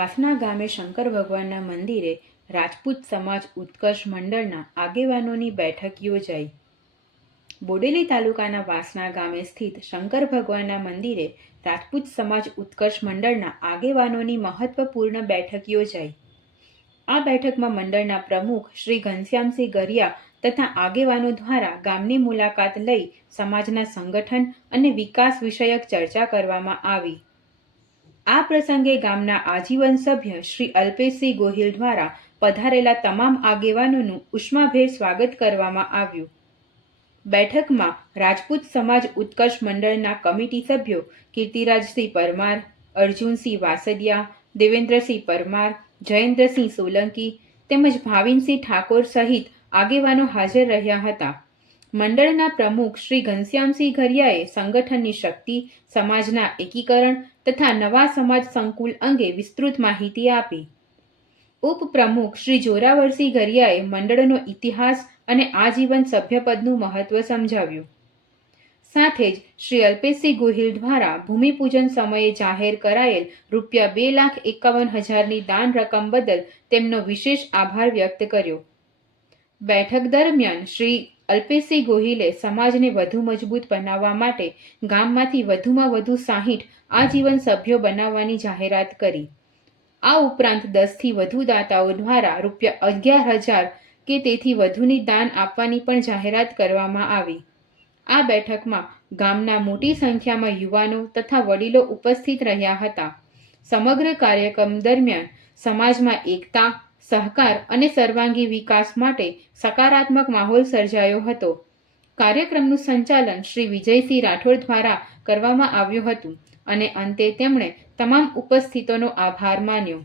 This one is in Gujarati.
વાસના ગામે શંકર ભગવાનના મંદિરે રાજપૂત સમાજ ઉત્કર્ષ મંડળના આગેવાનોની બેઠક યોજાઈ. બોડેલી તાલુકાના વાસના ગામે સ્થિત શંકર ભગવાનના મંદિરે રાજપૂત સમાજ ઉત્કર્ષ મંડળના આગેવાનોની મહત્વપૂર્ણ બેઠક યોજાઈ. આ બેઠકમાં મંડળના પ્રમુખ શ્રી ઘનશ્યામસિંહ ગરિયા તથા આગેવાનો દ્વારા ગામની મુલાકાત લઈ સમાજના સંગઠન અને વિકાસ વિષયક ચર્ચા કરવામાં આવી. આ પ્રસંગે ગામના આજીવન સભ્ય શ્રી અલ્પેશસિંહ ગોહિલ દ્વારા પધારેલા તમામ આગેવાનોનું ઉષ્માભેર સ્વાગત કરવામાં આવ્યું. બેઠકમાં રાજપૂત સમાજ ઉત્કર્ષ મંડળના કમિટી સભ્યો કીર્તિરાજસિંહ પરમાર, અર્જુનસિંહ વાસદિયા, દેવેન્દ્રસિંહ પરમાર, જયેન્દ્રસિંહ સોલંકી તેમજ ભાવિનસિંહ ઠાકોર સહિત આગેવાનો હાજર રહ્યા હતા. મંડળના પ્રમુખ શ્રી ઘનશ્યામસિંહ ગરિયાએ સંગઠનની શક્તિ, સમાજના એકીકરણ તથા નવા સમાજ સંકુલ અંગે વિસ્તૃત માહિતી આપી. ઉપપ્રમુખ શ્રી જોરાવરસિંહ ગરિયાએ મંડળનો ઇતિહાસ અને આજીવન સભ્યપદનું મહત્વ સમજાવ્યું. સાથે જ શ્રી અલ્પેશસિંહ ગોહિલ દ્વારા ભૂમિપૂજન સમયે જાહેર કરાયેલ રૂ2,51,000ની દાન રકમ બદલ તેમનો વિશેષ આભાર વ્યક્ત કર્યો. બેઠક દરમિયાન શ્રી અલ્પેશસિંહ ગોહિલે સમાજને વધુ મજબૂત બનાવવા માટે ગામમાંથી વધુમાં વધુ 60 આજીવન સભ્યો બનાવવાની જાહેરાત કરી. આ ઉપરાંત 10થી વધુ દાતાઓ દ્વારા રૂ11,000 કે તેથી વધુની દાન આપવાની પણ જાહેરાત કરવામાં આવી. આ બેઠકમાં ગામના મોટી સંખ્યામાં યુવાનો તથા વડીલો ઉપસ્થિત રહ્યા હતા. સમગ્ર કાર્યક્રમ દરમિયાન સમાજમાં એકતા, સહકાર અને સર્વાંગી વિકાસ માટે સકારાત્મક માહોલ સર્જાયો હતો. કાર્યક્રમનું સંચાલન શ્રી વિજયસિંહ રાઠોડ દ્વારા કરવામાં આવ્યું હતું અને અંતે તેમણે તમામ ઉપસ્થિતોનો આભાર માન્યો.